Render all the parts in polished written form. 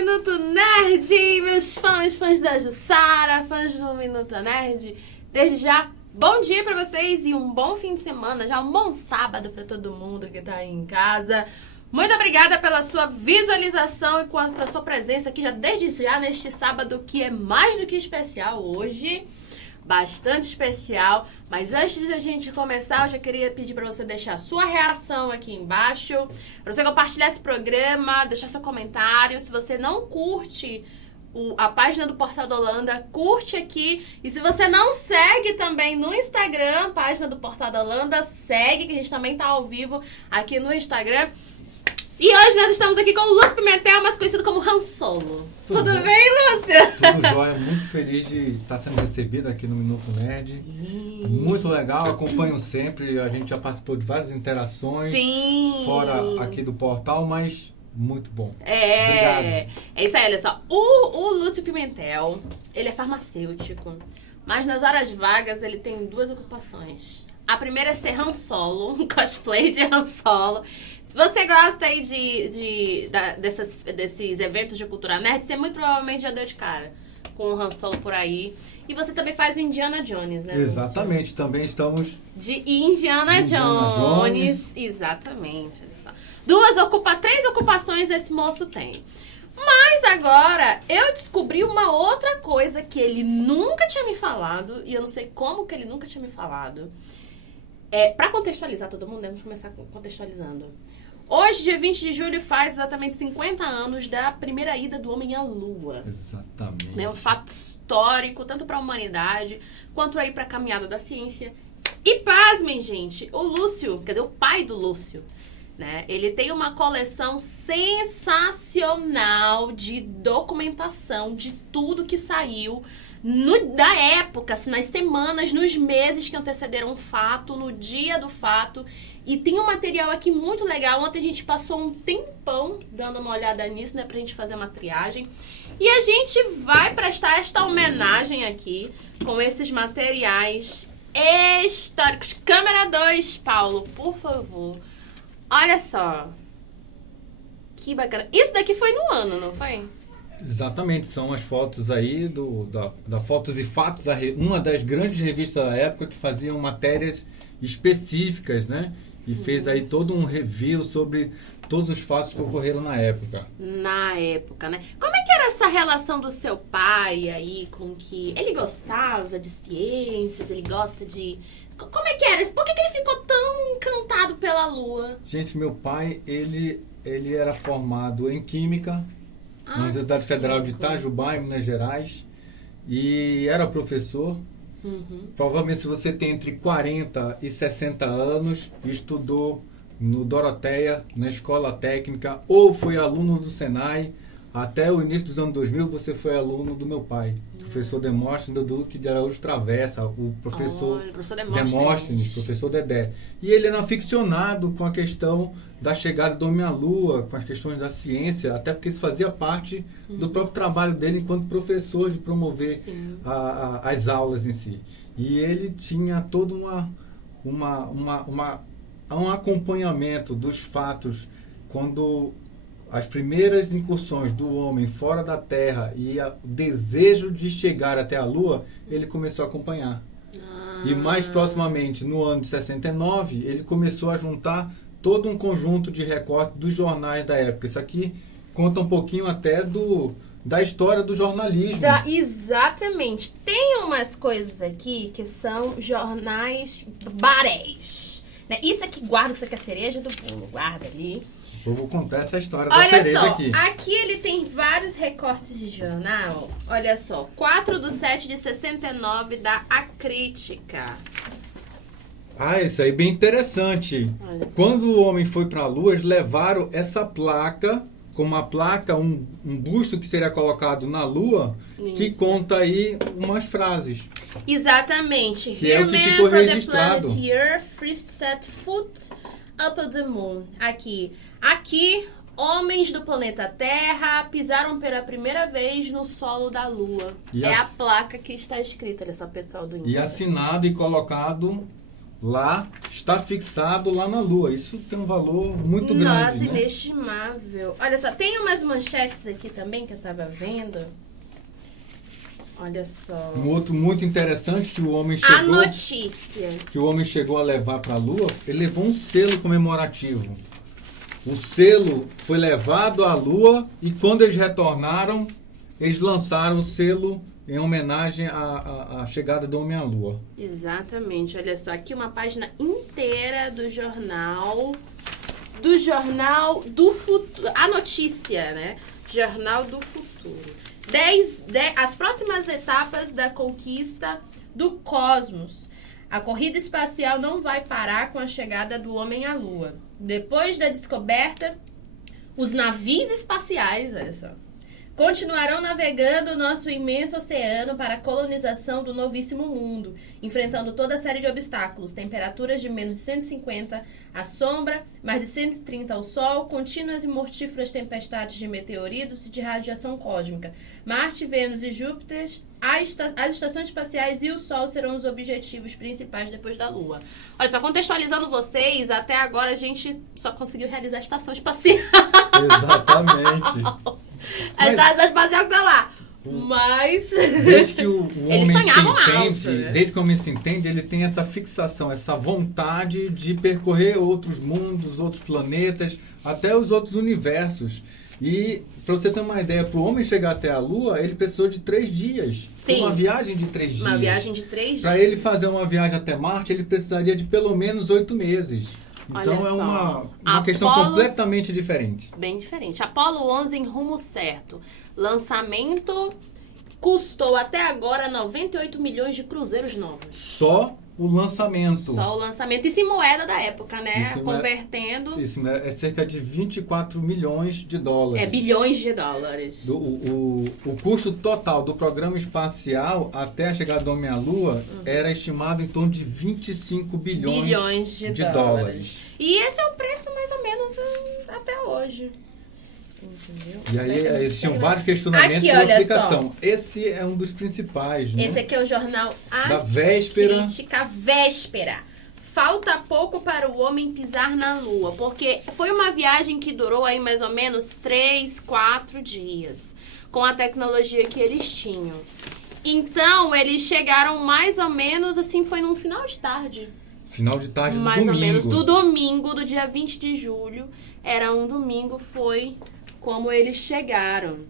Minuto Nerd, meus fãs da Jussara, fãs do Minuto Nerd. Desde já, bom dia pra vocês e um bom fim de semana, já um bom sábado pra todo mundo que tá aí em casa. Muito obrigada pela sua visualização e pela sua presença aqui já desde já neste sábado que é mais do que especial hoje. Bastante especial, mas antes da gente começar, eu já queria pedir para você deixar sua reação aqui embaixo, para você compartilhar esse programa, deixar seu comentário. Se você não curte a página do Portal da Holanda, curte aqui. E se você não segue também no Instagram, a página do Portal da Holanda, segue, que a gente também tá ao vivo aqui no Instagram. E hoje nós estamos aqui com o Lúcio Pimentel, mais conhecido como Han Solo. Tudo bem, Lúcio? Tudo jóia, muito feliz de estar sendo recebido aqui no Minuto Nerd. Muito legal, acompanho sempre, a gente já participou de várias interações. Sim. Fora aqui do portal, mas muito bom. Obrigado. É isso aí, olha só. O Lúcio Pimentel, ele é farmacêutico, mas nas horas vagas ele tem duas ocupações. A primeira é ser Han Solo, um cosplay de Han Solo. Se você gosta aí desses eventos de cultura nerd, você muito provavelmente já deu de cara com o Han Solo por aí. E você também faz o Indiana Jones, né? Exatamente, Lúcio? também estamos... De Indiana Jones. Exatamente. Três ocupações esse moço tem. Mas agora, eu descobri uma outra coisa que ele nunca tinha me falado, e eu não sei como que ele nunca tinha me falado. Pra contextualizar todo mundo, vamos começar contextualizando. Hoje, dia 20 de julho, faz exatamente 50 anos da primeira ida do homem à Lua. Exatamente. É um fato histórico, tanto para a humanidade, quanto aí para a caminhada da ciência. E pasmem, gente, o Lúcio, quer dizer, o pai do Lúcio, né? Ele tem uma coleção sensacional de documentação de tudo que saiu da época, assim, nas semanas, nos meses que antecederam o fato, no dia do fato. E tem um material aqui muito legal. Ontem a gente passou um tempão dando uma olhada nisso, né, pra gente fazer uma triagem. E a gente vai prestar esta homenagem aqui com esses materiais históricos. Câmera 2, Paulo, por favor. Olha só. Que bacana. Isso daqui foi no ano, não foi? Exatamente, são as fotos aí da Fotos e Fatos, uma das grandes revistas da época que faziam matérias específicas, né? E fez aí todo um review sobre todos os fatos que ocorreram na época. Na época, né? Como é que era essa relação do seu pai aí com que... Ele gostava de ciências, ele gosta de... Como é que era? Por que ele ficou tão encantado pela Lua? Gente, meu pai, ele era formado em Química na Universidade Federal de Itajubá, em Minas Gerais, e era professor. Provavelmente se você tem entre 40 e 60 anos, estudou no Doroteia, na escola técnica, ou foi aluno do Senai, até o início dos anos 2000 você foi aluno do meu pai, professor Demóstenes do Duque de Araújo Travessa, o professor Demóstenes, professor Dedé. E ele era aficionado com a questão da chegada do homem à Lua, com as questões da ciência, até porque isso fazia parte do próprio trabalho dele enquanto professor, de promover as aulas em si. E ele tinha todo um acompanhamento dos fatos quando as primeiras incursões do homem fora da Terra e o desejo de chegar até a Lua, ele começou a acompanhar. E mais proximamente, no ano de 69, ele começou a juntar todo um conjunto de recortes dos jornais da época. Isso aqui conta um pouquinho até da história do jornalismo. Exatamente. Tem umas coisas aqui que são jornais baréis. Né? Isso aqui guarda, isso aqui é a cereja do bolo. Guarda ali. Eu vou contar essa história da cereja aqui. Olha só, aqui ele tem vários recortes de jornal. Olha só, 4/7/69 da A Crítica. Isso aí é bem interessante. Quando o homem foi para a Lua, eles levaram essa placa, com uma placa, um busto que seria colocado na Lua, que conta aí umas frases. Exatamente. Que é o que ficou registrado. The planet Earth first set foot up on the moon. Aqui, homens do planeta Terra pisaram pela primeira vez no solo da Lua. A placa que está escrita dessa pessoal do Insta. E assinado e colocado lá está fixado lá na Lua. Isso tem um valor muito grande. Nossa, né? inestimável. Olha só, tem umas manchetes aqui também que eu tava vendo. Olha só. Um outro muito interessante que o homem A notícia. que o homem chegou a levar para a Lua, ele levou um selo comemorativo. O selo foi levado à Lua e quando eles retornaram, eles lançaram o selo em homenagem à chegada do homem à Lua. Exatamente. Olha só, aqui uma página inteira do jornal do futuro. A notícia, né? Jornal do Futuro. As próximas etapas da conquista do cosmos. A corrida espacial não vai parar com a chegada do homem à Lua. Depois da descoberta, os navios espaciais, olha só, continuarão navegando o nosso imenso oceano para a colonização do novíssimo mundo, enfrentando toda a série de obstáculos, temperaturas de menos de 150 à sombra, mais de 130 ao Sol, contínuas e mortíferas tempestades de meteoritos e de radiação cósmica. Marte, Vênus e Júpiter, as estações espaciais e o Sol serão os objetivos principais depois da Lua. Olha, só contextualizando vocês, até agora a gente só conseguiu realizar a estação espacial. Exatamente. A estação espacial que tá lá. Mas desde que o eles homem sonhavam se alto, entende, né? desde que o homem se entende, ele tem essa fixação, essa vontade de percorrer outros mundos, outros planetas, até os outros universos. E, para você ter uma ideia, para o homem chegar até a Lua, ele precisou de 3 dias. Sim. Uma viagem de 3 dias. Uma viagem de 3 dias. Para ele fazer uma viagem até Marte, ele precisaria de pelo menos 8 meses. Então Olha é só. uma questão Apolo- completamente diferente. Bem diferente. Apolo 11 em rumo certo. Lançamento custou até agora 98 milhões de cruzeiros novos. Só o lançamento. Só o lançamento. Isso em moeda da época, né? Isso, Convertendo. Isso é cerca de 24 milhões de dólares. É bilhões de dólares. O custo total do programa espacial até a chegada do homem à Lua era estimado em torno de 25 bilhões de dólares. E esse é o preço mais ou menos até hoje. Entendeu? E aí existiam vários questionamentos Aqui, sobre a olha aplicação. só. Esse é um dos principais, né? Esse aqui é o jornal Da véspera. Crítica Véspera. Falta pouco para o homem pisar na Lua, porque foi uma viagem que durou aí mais ou menos 3, 4 dias, com a tecnologia que eles tinham. Então, eles chegaram mais ou menos, assim, foi num final de tarde. Final de tarde do Mais domingo. ou menos do domingo, do dia 20 de julho. Era um domingo, foi como eles chegaram.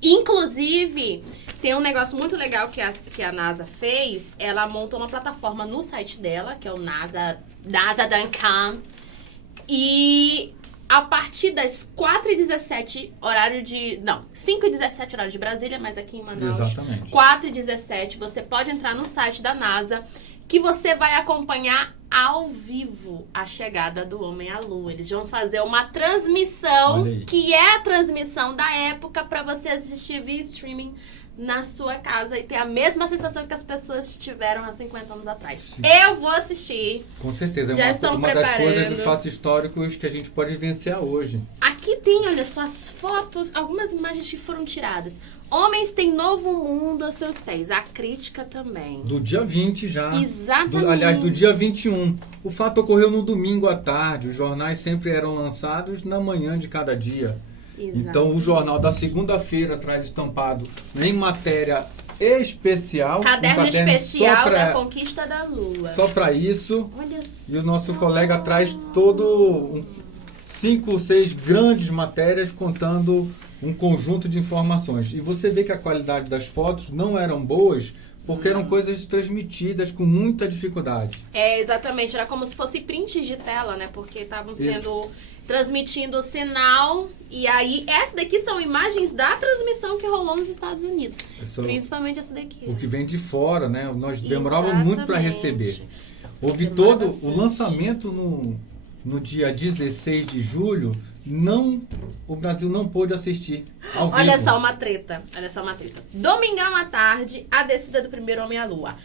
Inclusive, tem um negócio muito legal que a NASA fez. Ela montou uma plataforma no site dela, que é o NASA.com. E a partir das 4h17, horário de... Não, 5h17, horário de Brasília, mas aqui em Manaus. Exatamente. 4h17, você pode entrar no site da NASA, que você vai acompanhar ao vivo a chegada do homem à Lua. Eles vão fazer uma transmissão, Olha aí. que é a transmissão da época, para você assistir via streaming na sua casa e ter a mesma sensação que as pessoas tiveram há 50 anos atrás. Sim. Eu vou assistir. Com certeza. Já É estão uma das coisas preparando. dos fatos históricos que a gente pode vivenciar hoje. Aqui tem, olha só, as fotos, algumas imagens que foram tiradas. Homens têm novo mundo a seus pés. A crítica também. Do dia 20 já. Exatamente. Aliás, do dia 21. O fato ocorreu no domingo à tarde. Os jornais sempre eram lançados na manhã de cada dia. Exatamente. Então, o jornal da segunda-feira traz estampado em matéria especial. Caderno um caderno especial só pra- da conquista da Lua. Só para isso. Olha E o nosso só. colega traz 5 ou 6 grandes matérias contando um conjunto de informações. E você vê que a qualidade das fotos não eram boas porque eram coisas transmitidas com muita dificuldade. É, exatamente. Era como se fosse prints de tela, né? Porque estavam sendo... transmitindo o sinal. E aí, essa daqui são imagens da transmissão que rolou nos Estados Unidos. Principalmente essa daqui. O que vem de fora, né? Nós demorávamos muito para Exatamente. receber. Houve Demora todo bastante. o lançamento no dia 16 de julho. O Brasil não pôde assistir ao vivo. Olha só uma treta. Olha só uma treta. Domingão à tarde, a descida do primeiro homem à Lua.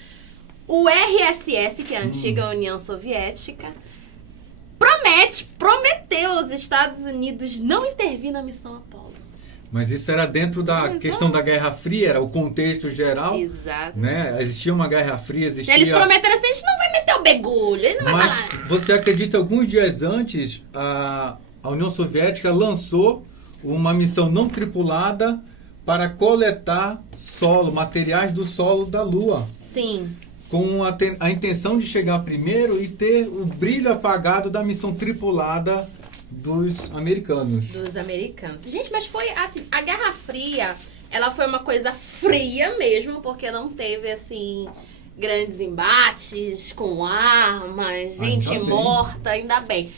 O RSS, que é a antiga União Soviética, prometeu aos Estados Unidos não intervir na missão Apollo. Mas isso era dentro da Exato. questão da Guerra Fria, era o contexto geral. Exato. Né? Existia uma Guerra Fria, existia... Eles prometeram assim, a gente não vai meter o begulho, ele não vai falar. Mas você acredita, alguns dias antes, a União Soviética lançou uma missão não tripulada para coletar materiais do solo da Lua. Sim. Com a intenção de chegar primeiro e ter o brilho apagado da missão tripulada dos americanos. Gente, mas foi assim, a Guerra Fria, ela foi uma coisa fria mesmo, porque não teve, assim, grandes embates com armas, gente morta, ainda bem.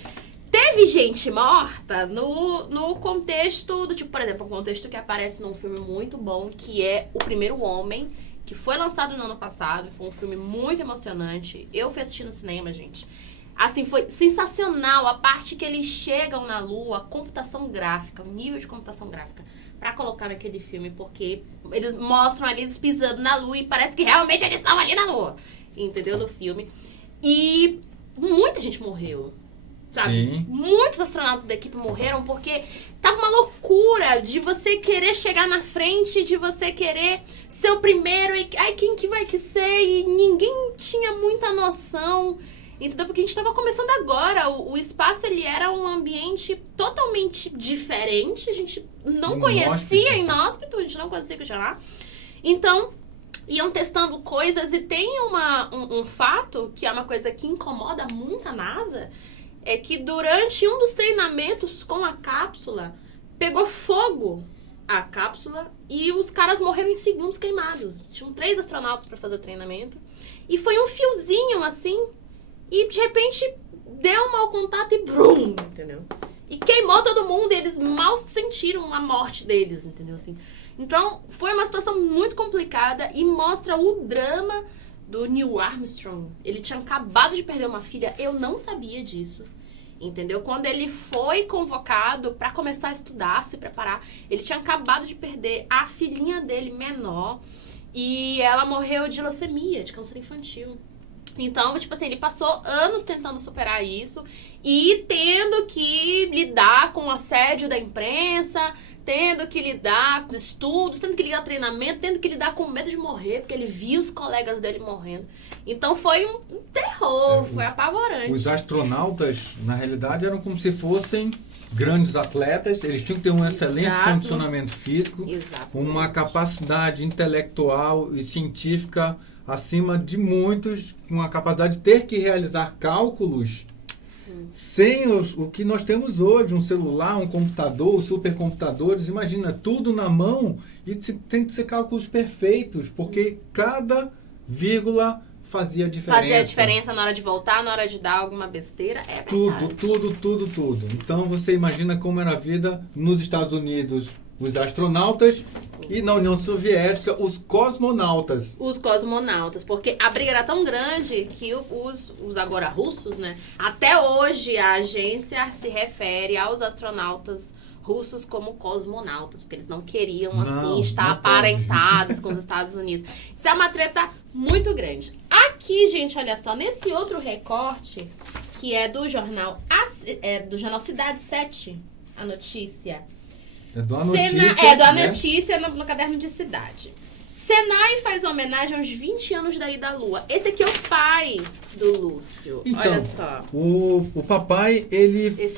Teve gente morta no contexto do tipo, por exemplo, um contexto que aparece num filme muito bom, que é O Primeiro Homem, que foi lançado no ano passado, foi um filme muito emocionante. Eu fui assistir no cinema, gente. Assim, foi sensacional a parte que eles chegam na Lua, a computação gráfica, o nível de computação gráfica, pra colocar naquele filme, porque eles mostram ali eles pisando na Lua e parece que realmente eles estavam ali na Lua, entendeu? No filme. E muita gente morreu, sabe? Sim. Muitos astronautas da equipe morreram porque tava uma loucura de você querer chegar na frente, de você querer ser o primeiro, e ai, quem que vai que ser? E ninguém tinha muita noção. Entendeu? Porque a gente estava começando agora. O espaço, ele era um ambiente totalmente diferente. A gente não conhecia inóspito, a gente não conhecia o que tinha lá. Então, iam testando coisas. E tem um fato, que é uma coisa que incomoda muito a NASA, é que durante um dos treinamentos com a cápsula, pegou fogo a cápsula e os caras morreram em segundos queimados. Tinham 3 astronautas para fazer o treinamento. E foi um fiozinho, assim... E, de repente, deu um mau contato e brum, entendeu? E queimou todo mundo e eles mal sentiram a morte deles, entendeu? Assim, então, foi uma situação muito complicada e mostra o drama do Neil Armstrong. Ele tinha acabado de perder uma filha, eu não sabia disso, entendeu? Quando ele foi convocado para começar a estudar, se preparar, ele tinha acabado de perder a filhinha dele menor e ela morreu de leucemia, de câncer infantil. Então, tipo assim, ele passou anos tentando superar isso e tendo que lidar com o assédio da imprensa, tendo que lidar com os estudos, tendo que lidar com treinamento, tendo que lidar com o medo de morrer, porque ele via os colegas dele morrendo. Então foi um terror, foi apavorante. Os astronautas, na realidade, eram como se fossem grandes atletas, eles tinham que ter um excelente condicionamento físico, uma capacidade intelectual e científica acima de muitos, com a capacidade de ter que realizar cálculos sem o que nós temos hoje, um celular, um computador, supercomputadores, imagina, tudo na mão e tem que ser cálculos perfeitos, porque cada vírgula fazia diferença. Fazia diferença na hora de voltar, na hora de dar alguma besteira, é verdade. Tudo. Então você imagina como era a vida nos Estados Unidos, os astronautas, e na União Soviética, os cosmonautas. Os cosmonautas, porque a briga era tão grande que os agora russos, né? Até hoje a agência se refere aos astronautas russos como cosmonautas, porque eles não queriam, assim, estar aparentados com os Estados Unidos. Isso é uma treta muito grande. Aqui, gente, olha só, nesse outro recorte, que é do jornal Cidade 7, a notícia... É do A Notícia, do A Notícia no caderno de cidade. Senai faz homenagem aos 20 anos da ida à Lua. Esse aqui é o pai do Lúcio. Então, olha só. O papai, ele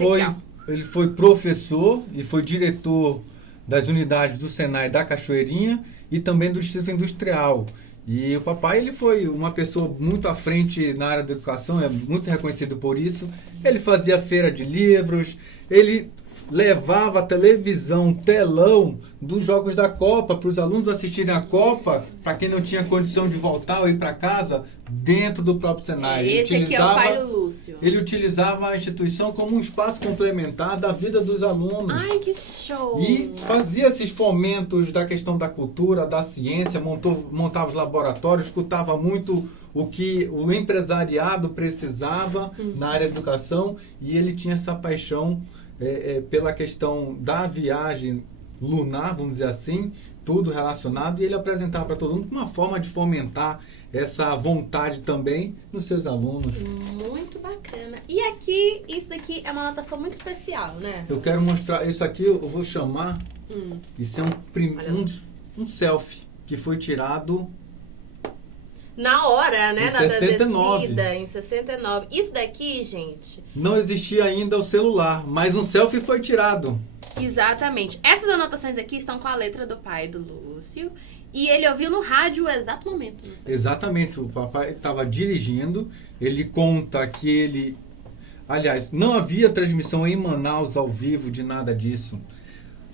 foi professor e foi diretor das unidades do Senai da Cachoeirinha e também do Distrito Industrial. E o papai, ele foi uma pessoa muito à frente na área da educação, é muito reconhecido por isso. Ele fazia feira de livros, ele levava a televisão, telão dos jogos da Copa para os alunos assistirem a Copa, para quem não tinha condição de voltar ou ir para casa, dentro do próprio Senai. Esse aqui é o pai do Lúcio. Ele utilizava a instituição como um espaço complementar da vida dos alunos. Ai, que show! E fazia esses fomentos da questão da cultura, da ciência, montava os laboratórios, escutava muito o que o empresariado precisava na área da educação, e ele tinha essa paixão pela questão da viagem lunar, vamos dizer assim, tudo relacionado, e ele apresentava para todo mundo uma forma de fomentar essa vontade também nos seus alunos. Muito bacana. E aqui, isso daqui é uma anotação muito especial, né? Eu quero mostrar, isso aqui eu vou chamar, isso é um selfie que foi tirado na hora, né? Em Da 69. descida, em 69. Isso daqui, gente... Não existia ainda o celular, mas um selfie foi tirado. Exatamente. Essas anotações aqui estão com a letra do pai do Lúcio. E ele ouviu no rádio o exato momento. Exatamente. O papai estava dirigindo. Ele conta que ele... Aliás, não havia transmissão em Manaus ao vivo de nada disso.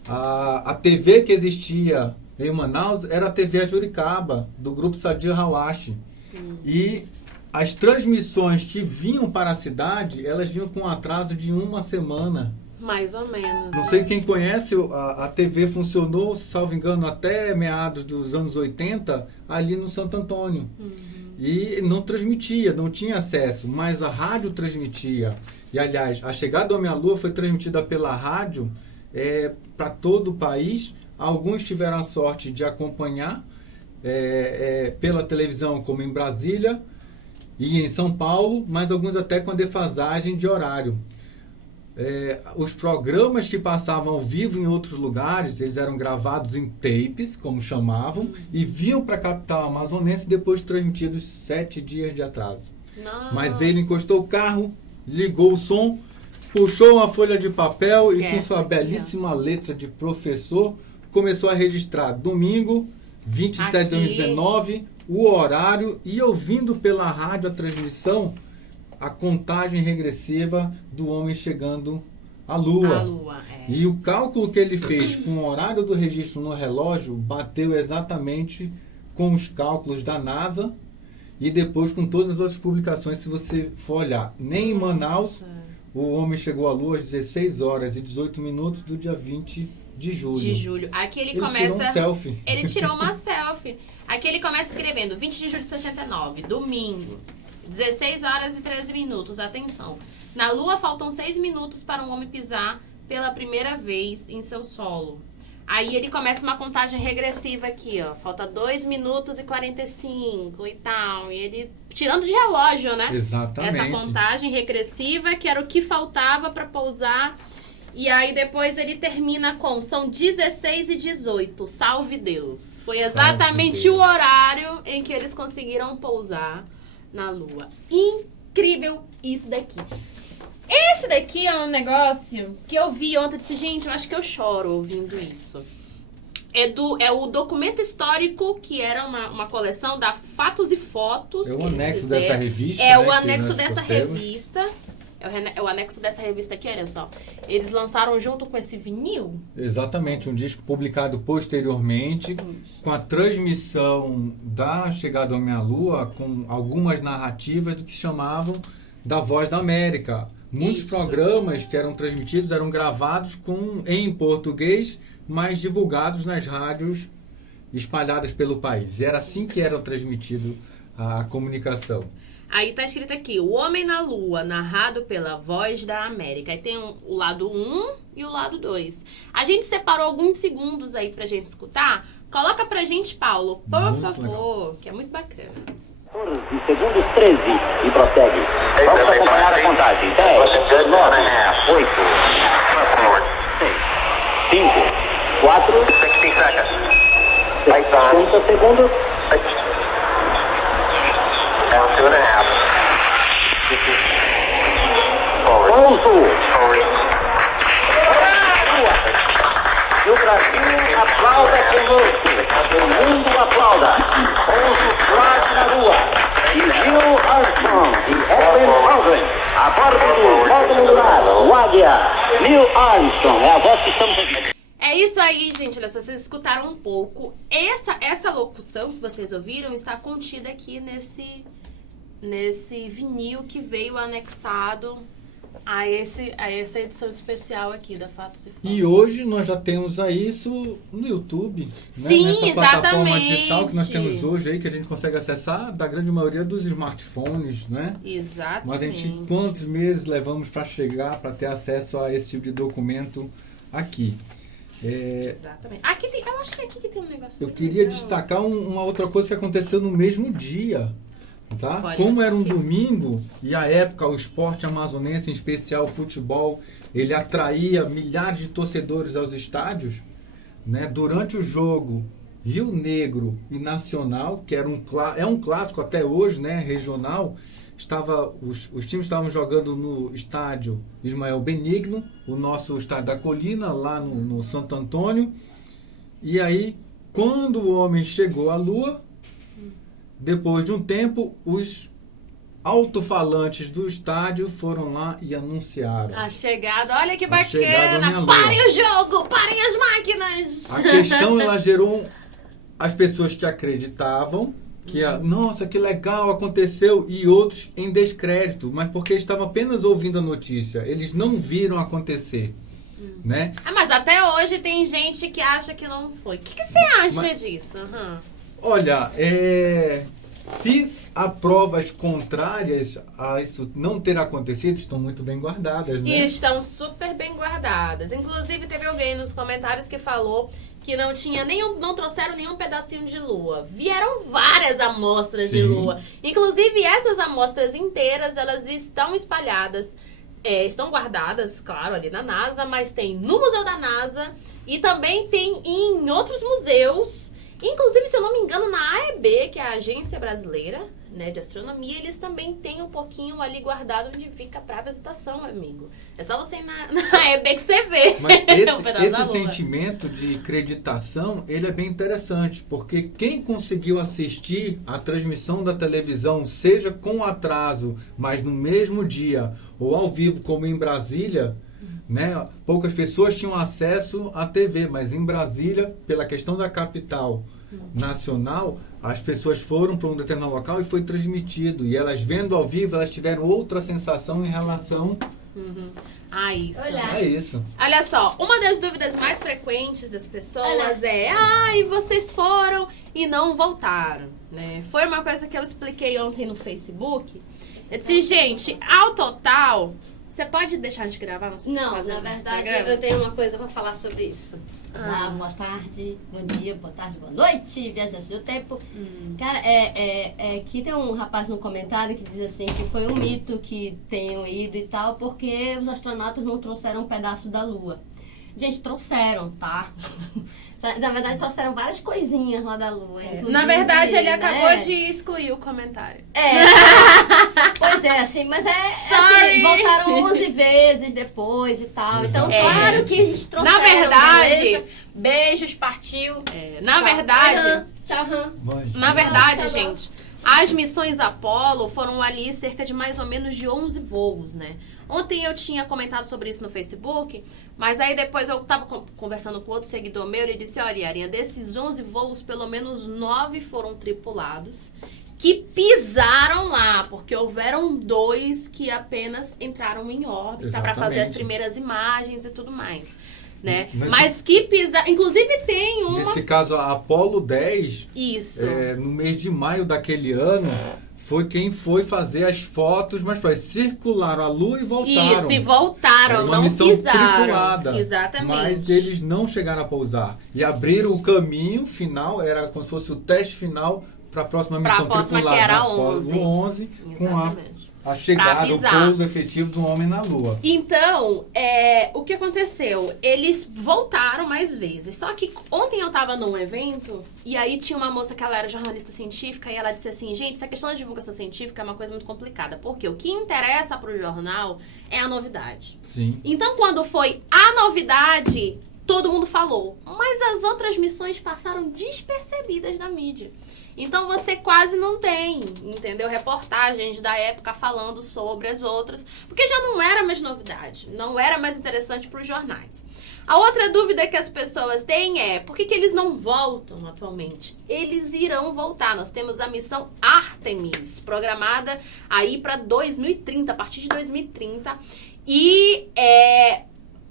A TV que existia em Manaus era a TV Ajuricaba, do grupo Sadir Hawashi. E as transmissões que vinham para a cidade, elas vinham com um atraso de uma semana. Mais ou menos. Não sei quem conhece, a TV funcionou, salvo engano, até meados dos anos 80, ali no Santo Antônio. E não transmitia, não tinha acesso, mas a rádio transmitia. E, aliás, a chegada do Homem à Lua foi transmitida pela rádio para todo o país. Alguns tiveram a sorte de acompanhar pela televisão, como em Brasília e em São Paulo, mas alguns até com a defasagem de horário. Os programas que passavam ao vivo em outros lugares, eles eram gravados em tapes, como chamavam, e vinham para a capital amazonense depois transmitidos 7 dias de atraso. Nossa. Mas ele encostou o carro, ligou o som, puxou uma folha de papel e com sua belíssima letra de professor, começou a registrar domingo, 27 de 2019, o horário, e ouvindo pela rádio a transmissão, a contagem regressiva do homem chegando à Lua. E o cálculo que ele fez com o horário do registro no relógio bateu exatamente com os cálculos da NASA e depois com todas as outras publicações, se você for olhar. Nem em Manaus o homem chegou à Lua às 16 horas e 18 minutos do dia 20 de julho. Aqui ele começa... tirou um selfie. Ele tirou uma selfie. Aqui ele começa escrevendo 20 de julho de 69, domingo. 16 horas e 13 minutos, atenção. Na Lua faltam 6 minutos para um homem pisar pela primeira vez em seu solo. Aí ele começa uma contagem regressiva aqui, ó. Falta 2 minutos e 45 e tal. E ele tirando de relógio, né? Exatamente. Essa contagem regressiva, que era o que faltava para pousar. E aí depois ele termina com, são 16 e 18, salve Deus. Foi exatamente o horário em que eles conseguiram pousar na Lua. Incrível isso daqui. Esse daqui é um negócio que eu vi ontem e disse, gente, eu acho que eu choro ouvindo isso. É o documento histórico, que era uma coleção da Fatos e Fotos. É o anexo dessa revista. É o anexo dessa revista. É o anexo dessa revista aqui, olha só. Eles lançaram junto com esse vinil. Exatamente, um disco publicado posteriormente, com a transmissão da chegada ao Homem à Lua, com algumas narrativas do que chamavam da Voz da América. Muitos programas que eram transmitidos eram gravados em português, mas divulgados nas rádios espalhadas pelo país. E era assim que era transmitido a comunicação. Aí tá escrito aqui, O Homem na Lua, narrado pela Voz da América. Aí tem o lado 1 e o lado 2. A gente separou alguns segundos aí pra gente escutar. Coloca pra gente, Paulo, por favor, legal. Que é muito bacana. E segundos 13 e prossegue. Vamos acompanhar a contagem. 10, 9, 8, 6, 5, 4, 60 segundos. 2.5. Pouso. E o Brasil aplauda conosco. O mundo aplauda. Pouso quase na Lua. E Neil Armstrong e Edwin Aldrin a bordo do módulo lunar, o Águia. Neil Armstrong é a voz que estamos ouvindo. É isso aí, gente. Olha, se vocês escutaram um pouco, essa locução que vocês ouviram está contida aqui nesse vinil que veio anexado a essa edição especial aqui da Fatos e Fotos. E hoje nós já temos aí isso no YouTube. Sim, né? Nessa exatamente. plataforma digital que nós temos hoje aí, que a gente consegue acessar da grande maioria dos smartphones, né? Exatamente. Mas a gente, quantos meses levamos para chegar, para ter acesso a esse tipo de documento aqui? Exatamente. Eu acho que aqui que tem um negócio. Eu queria destacar uma outra coisa que aconteceu no mesmo dia. Tá? Como era um domingo e a época o esporte amazonense, em especial o futebol, ele atraía milhares de torcedores aos estádios, né? Durante o jogo Rio Negro e Nacional, que era é um clássico até hoje, né, regional. Os times estavam jogando no estádio Ismael Benigno, o nosso estádio da Colina, lá no Santo Antônio. E aí, quando o homem chegou à Lua, depois de um tempo, os alto-falantes do estádio foram lá e anunciaram. A chegada, olha que A chegada da bacana! minha Parem lua. o jogo! Parem as máquinas! A questão, ela gerou as pessoas que acreditavam que, nossa, que legal, aconteceu, e outros em descrédito, mas porque estavam apenas ouvindo a notícia, eles não viram acontecer, né? Mas até hoje tem gente que acha que não foi. O que você acha disso? Olha, se há provas contrárias a isso não ter acontecido, estão muito bem guardadas, né? E estão super bem guardadas. Inclusive, teve alguém nos comentários que falou que não trouxeram nenhum pedacinho de lua. Vieram várias amostras de Sim. lua. Inclusive, essas amostras inteiras, elas estão espalhadas. Estão guardadas, claro, ali na NASA, mas tem no Museu da NASA e também tem em outros museus. Inclusive, se eu não me engano, na AEB, que é a Agência Brasileira, né, de Astronomia, eles também têm um pouquinho ali guardado onde fica pra visitação, amigo. É só você ir na AEB que você vê. Mas Um pedaço da esse lua. sentimento de acreditação, ele é bem interessante, porque quem conseguiu assistir a transmissão da televisão, seja com atraso, mas no mesmo dia, ou ao vivo, como em Brasília, né, poucas pessoas tinham acesso à TV, mas em Brasília, pela questão da capital nacional, as pessoas foram para um determinado local e foi transmitido. E elas vendo ao vivo, elas tiveram outra sensação em relação Isso. a isso. Olha só, uma das dúvidas mais frequentes das pessoas e vocês foram e não voltaram, né? Foi uma coisa que eu expliquei ontem no Facebook. Eu disse, gente, ao total, você pode deixar de gravar? Não, na verdade, eu tenho uma coisa pra falar sobre isso. Boa tarde, bom dia, boa tarde, boa noite, viajantes do tempo. Cara, aqui tem um rapaz no comentário que diz assim que foi um mito que tenham ido e tal, porque os astronautas não trouxeram um pedaço da Lua. Gente, trouxeram, tá? Na verdade, trouxeram várias coisinhas lá da Lua. Na verdade, ele né? acabou de excluir o comentário. Pois é, assim, mas Sorry. assim, voltaram 11 vezes depois e tal. Então, claro que eles trouxeram. Na verdade, beijos, partiu. Na verdade, Tchau, na verdade, Tchau, gente, as missões Apollo foram ali cerca de mais ou menos de 11 voos, né? Ontem eu tinha comentado sobre isso no Facebook, mas aí depois eu tava conversando com outro seguidor meu e ele disse, olha, Yarinha, desses 11 voos, pelo menos 9 foram tripulados que pisaram lá, porque houveram 2 que apenas entraram em órbita para fazer as Exatamente. primeiras imagens e tudo mais, né? Nesse- Mas que pisaram... Inclusive tem uma... Nesse caso, a Apollo 10, Isso. no mês de maio daquele ano, foi quem foi fazer as fotos, mas circularam a Lua e voltaram. Isso, e voltaram, Era uma não missão pisaram. tripulada. Exatamente. Mas eles não chegaram a pousar. E abriram o caminho final, era como se fosse o teste final para a próxima Pra missão próxima, tripulada. que era Na 11. O 11, com Exatamente. a chegada, o pisar. pouso efetivo do homem na Lua. Então, o que aconteceu? Eles voltaram mais vezes. Só que ontem eu tava num evento e aí tinha uma moça que ela era jornalista científica e ela disse assim, gente, essa questão da divulgação científica é uma coisa muito complicada. Porque o que interessa pro jornal é a novidade. Sim. Então, quando foi a novidade, todo mundo falou. Mas as outras missões passaram despercebidas na mídia. Então você quase não tem, entendeu? Reportagens da época falando sobre as outras, porque já não era mais novidade, não era mais interessante para os jornais. A outra dúvida que as pessoas têm é, por que eles não voltam atualmente? Eles irão voltar, nós temos a missão Artemis, programada aí para 2030, a partir de 2030, e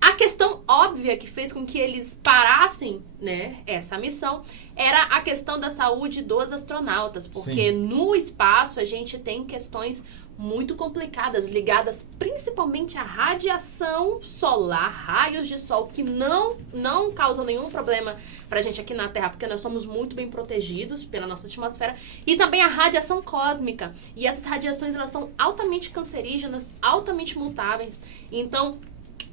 a questão óbvia que fez com que eles parassem, né, essa missão era a questão da saúde dos astronautas, porque no espaço a gente tem questões muito complicadas, ligadas principalmente à radiação solar, raios de sol que não causam nenhum problema pra gente aqui na Terra, porque nós somos muito bem protegidos pela nossa atmosfera, e também a radiação cósmica. E essas radiações, elas são altamente cancerígenas, altamente mutáveis. Então,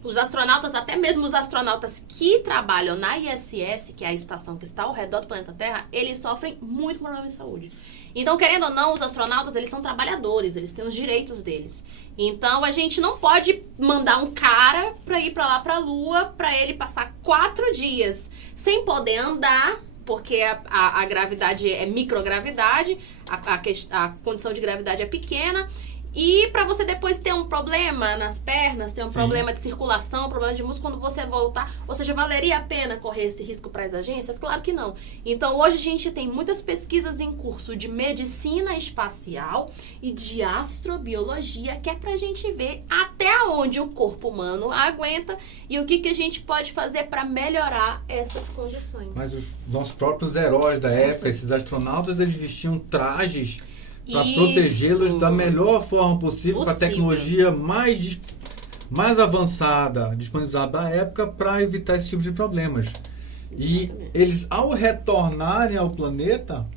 os astronautas, até mesmo os astronautas que trabalham na ISS, que é a estação que está ao redor do planeta Terra, eles sofrem muito problema de saúde. Então, querendo ou não, os astronautas, eles são trabalhadores, eles têm os direitos deles. Então, a gente não pode mandar um cara pra ir pra lá pra Lua, pra ele passar 4 dias sem poder andar, porque a gravidade é microgravidade, a condição de gravidade é pequena. E pra você depois ter um problema nas pernas, ter um problema de circulação, um problema de músculo, quando você voltar, ou seja, valeria a pena correr esse risco para as agências? Claro que não. Então hoje a gente tem muitas pesquisas em curso de medicina espacial e de astrobiologia, que é pra gente ver até onde o corpo humano aguenta e o que a gente pode fazer para melhorar essas condições. Mas os nossos próprios heróis da época, esses astronautas, eles vestiam trajes para protegê-los da melhor forma possível, com a tecnologia mais avançada disponibilizada da época, para evitar esse tipo de problemas. E eles, ao retornarem ao planeta,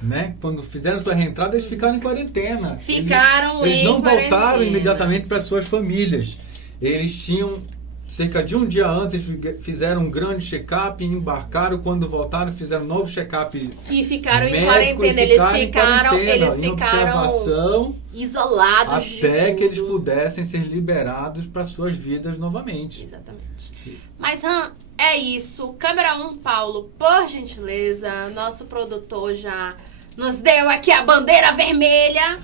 né, quando fizeram sua reentrada, eles ficaram em quarentena. Eles não voltaram imediatamente para suas famílias. Eles tinham cerca de um dia antes, fizeram um grande check-up, embarcaram, quando voltaram, fizeram um novo check-up. E ficaram em quarentena. Eles ficaram isolados. Até que eles pudessem ser liberados para suas vidas novamente. Exatamente. Mas, Han, é isso. Câmera 1, Paulo, por gentileza. Nosso produtor já nos deu aqui a bandeira vermelha.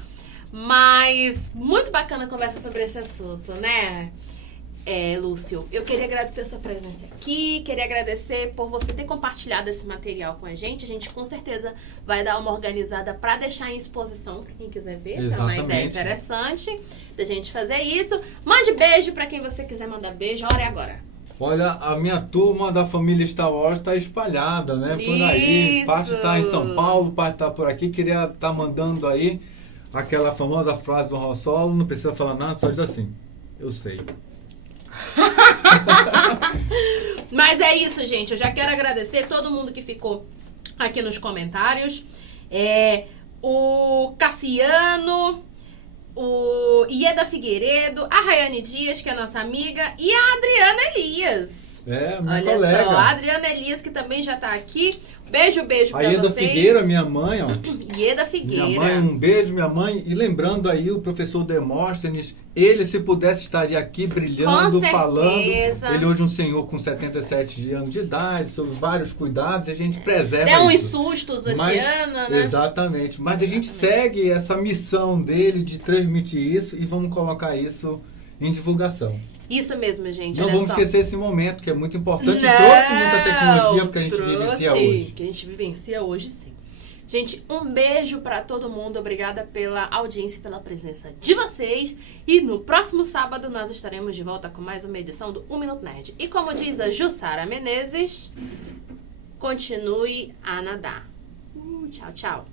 Mas muito bacana a conversa sobre esse assunto, né? Lúcio, eu queria agradecer a sua presença aqui, queria agradecer por você ter compartilhado esse material com a gente. A gente com certeza vai dar uma organizada para deixar em exposição para quem quiser ver. É uma ideia interessante da gente fazer isso. Mande beijo para quem você quiser mandar beijo. A hora é agora. Olha, a minha turma da família Star Wars está espalhada, né? Por aí. Parte está em São Paulo, parte está por aqui. Queria estar mandando aí aquela famosa frase do Han Solo, não precisa falar nada, só diz assim: eu sei. Mas é isso, gente. Eu já quero agradecer todo mundo que ficou aqui nos comentários. O Cassiano, o Ieda Figueiredo, a Rayane Dias, que é nossa amiga, e a Adriana Elias. Minha colega. Olha só, a Adriana Elias, que também já tá aqui. Beijo pra vocês. A Ieda Figueira, minha mãe, ó. Ieda Figueira. Minha mãe, um beijo, minha mãe. E lembrando aí o professor Demóstenes, ele, se pudesse, estaria aqui brilhando, falando. Ele hoje é um senhor com 77 anos de idade, sobre vários cuidados, e a gente preserva isso. Deu uns sustos esse ano, né? Exatamente. Mas a gente segue essa missão dele de transmitir isso e vamos colocar isso em divulgação. Isso mesmo, gente. Não vamos esquecer esse momento, que é muito importante. Trouxe muita tecnologia porque a gente vivencia hoje. Que a gente vivencia hoje, sim. Gente, um beijo pra todo mundo. Obrigada pela audiência e pela presença de vocês. E no próximo sábado nós estaremos de volta com mais uma edição do 1 Minuto Nerd. E como diz a Jussara Menezes, continue a nadar. Tchau, tchau.